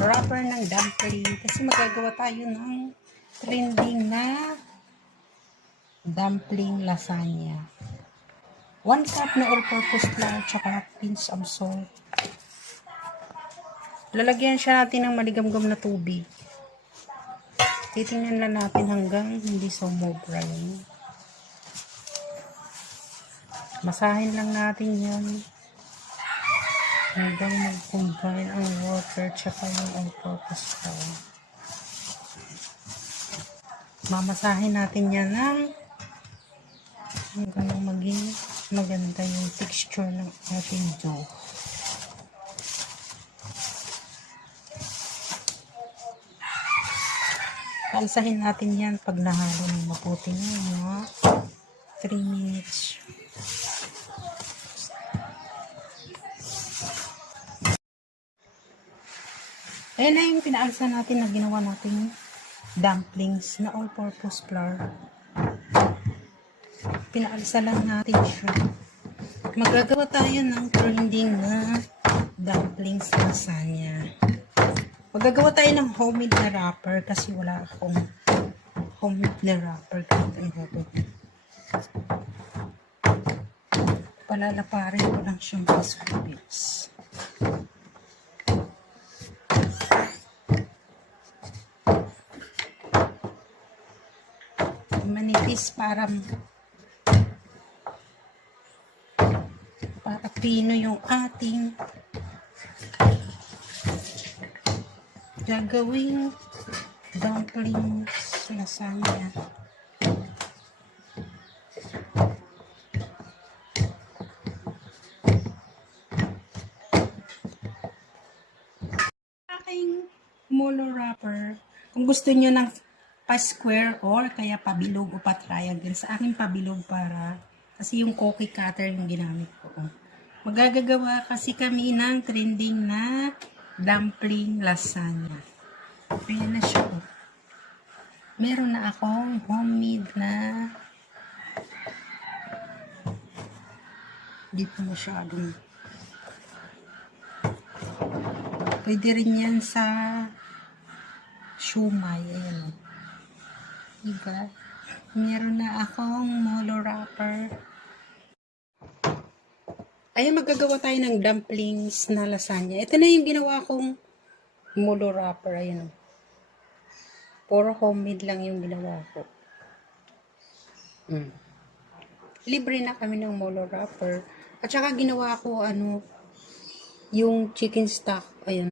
wrapper ng dumpling kasi magagawa tayo ng trending na dumpling lasagna. 1 cup na all-purpose flour tsaka pinch of salt. Lalagyan siya natin ng maligamgam na tubig. Titingnan lang natin hanggang hindi sumobra yun. Masahin lang natin yan hanggang mag-combine ang water tsaka yung all-purpose flour. Mamasahin natin yan hanggang maging maganda yung texture ng ating dough. Paisahin natin yan pag nahalo ng maputi mga 3 minutes. Ayan na yung pinaalsa natin na ginawa natin dumplings na all-purpose flour. Pinaalsa lang natin siya. Magagawa tayo ng trending na dumplings lasagna. Magagawa tayo ng homemade na wrapper kasi wala akong homemade na wrapper kahit ang hotdog. Palalaparin ko lang siyang biscuits. Manipis para pino yung ating gagawing dumplings lasagna. Aking molo wrapper, kung gusto nyo ng pa-square or kaya pabilog o pa-triangle, sa akin pabilog para kasi yung cookie cutter yung ginamit ko. Magagagawa kasi kami ng trending na dumpling lasagna. Ayan na siya. Meron na akong homemade na dito masyadong pwede rin yan sa shumai. Ayan. Diba? Meron na akong molo wrapper. Ayan, magagawa tayo ng dumplings na lasagna. Ito na yung ginawa kong molo wrapper. Ayan. Puro homemade lang yung ginawa ko. Libre na kami ng molo wrapper. At saka ginawa ko yung chicken stock. Ayan.